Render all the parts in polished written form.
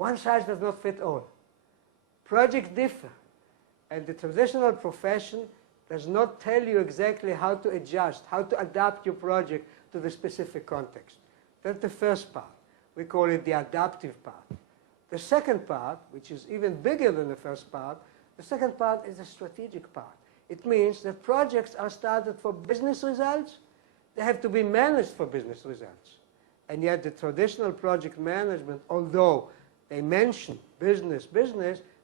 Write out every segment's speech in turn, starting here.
One size does not fit all. Projects differ, and the traditional profession does not tell you exactly how to adjust, how to adapt your project to the specific context. That's the first part. We call it the adaptive part. The second part, which is even bigger than the first part, the second part is the strategic part. It means that projects are started for business results. They have to be managed for business results. And yet the traditional project management, although they mention business,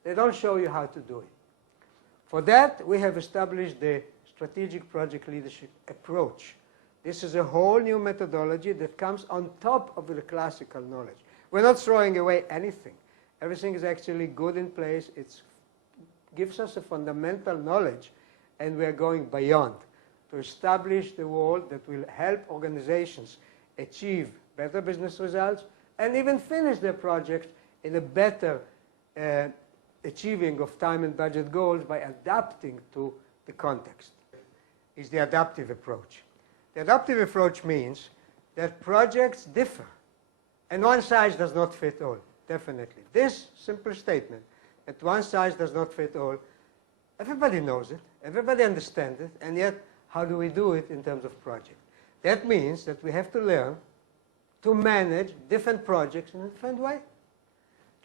they don't show you how to do it. For that, we have established the strategic project leadership approach. This is a whole new methodology that comes on top of the classical knowledge. We're not throwing away anything. Everything is actually good in place. It gives us a fundamental knowledge, and we are going beyond to establish the world that will help organizations achieve better business results and even finish their projects in a better achieving of time and budget goals by adapting to the context. Is the adaptive approach. The adaptive approach means that projects differ, and one size does not fit all, definitely. This simple statement, that one size does not fit all, everybody knows it, everybody understands it, and yet how do we do it in terms of project? That means that we have to learn to manage different projects in a different way.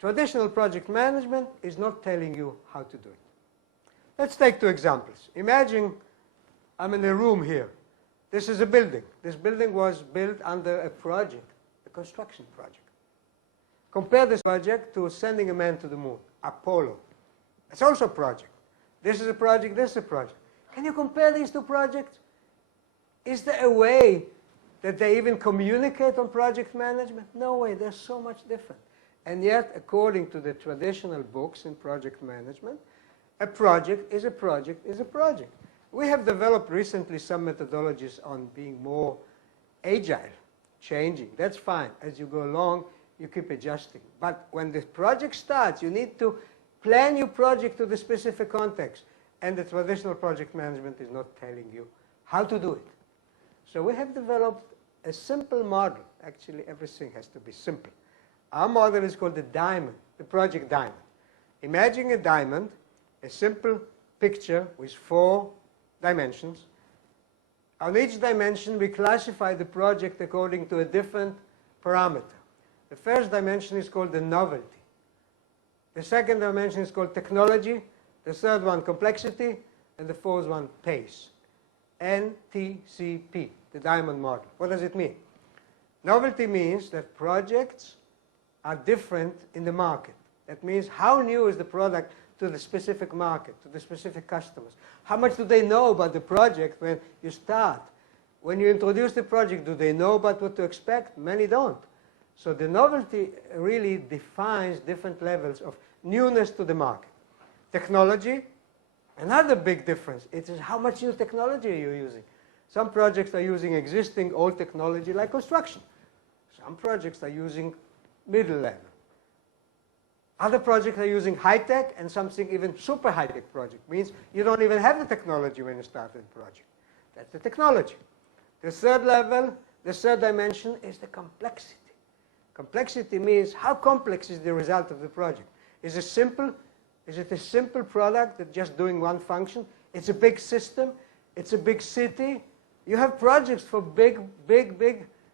Traditional project management is not telling you how to do it. Let's take two examples. Imagine I'm in a room here. This is a building. This building was built under a project, a construction project. Compare this project to sending a man to the moon, Apollo. It's also a project. This is a project, this is a project. Can you compare these two projects? Is there a way that they even communicate on project management? No way, they're so much different. And yet, according to the traditional books in project management, a project is a project is a project. We have developed recently some methodologies on being more agile, changing. That's fine. As you go along, you keep adjusting. But when the project starts, you need to plan your project to the specific context. And the traditional project management is not telling you how to do it. So we have developed a simple model. Actually, everything has to be simple. Our model is called the diamond, the project diamond. Imagine a diamond, a simple picture with 4 dimensions. On each dimension, we classify the project according to a different parameter. The first dimension is called the novelty. The second dimension is called technology. The third one, complexity. And the fourth one, pace. NTCP, the diamond model. What does it mean? Novelty means that projects are different in the market. That means how new is the product to the specific market, to the specific customers. How much do they know about the project when you start? When you introduce the project, do they know about what to expect? Many don't. So the novelty really defines different levels of newness to the market. Technology, another big difference. It is how much new technology are you using. Some projects are using existing old technology like construction. Some projects are using middle level. Other projects are using high-tech and something even super high-tech project. Means you don't even have the technology when you start the project. That's the technology. The third level, the third dimension is the complexity. Complexity means how complex is the result of the project. Is it simple? Is it a simple product that's just doing one function? It's a big system. It's a big city. You have projects for big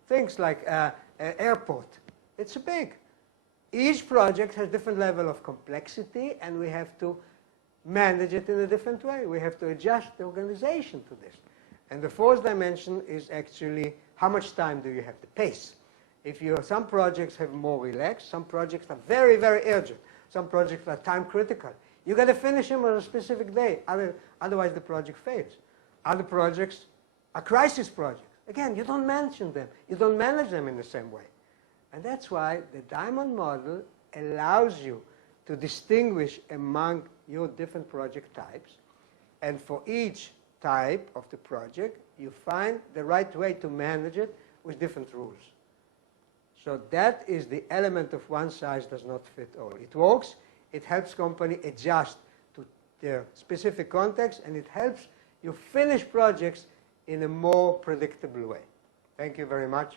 things like an airport. It's big. Each project has different level of complexity, and we have to manage it in a different way. We have to adjust the organization to this. And the fourth dimension is actually how much time do you have, the pace. Some projects have more relaxed, some projects are very, very urgent, some projects are time critical. You got to finish them on a specific day, otherwise the project fails. Other projects are crisis projects. Again, you don't mention them, you don't manage them in the same way. And that's why the diamond model allows you to distinguish among your different project types. And for each type of the project, you find the right way to manage it with different rules. So that is the element of one size does not fit all. It works, it helps company adjust to their specific context, and it helps you finish projects in a more predictable way. Thank you very much.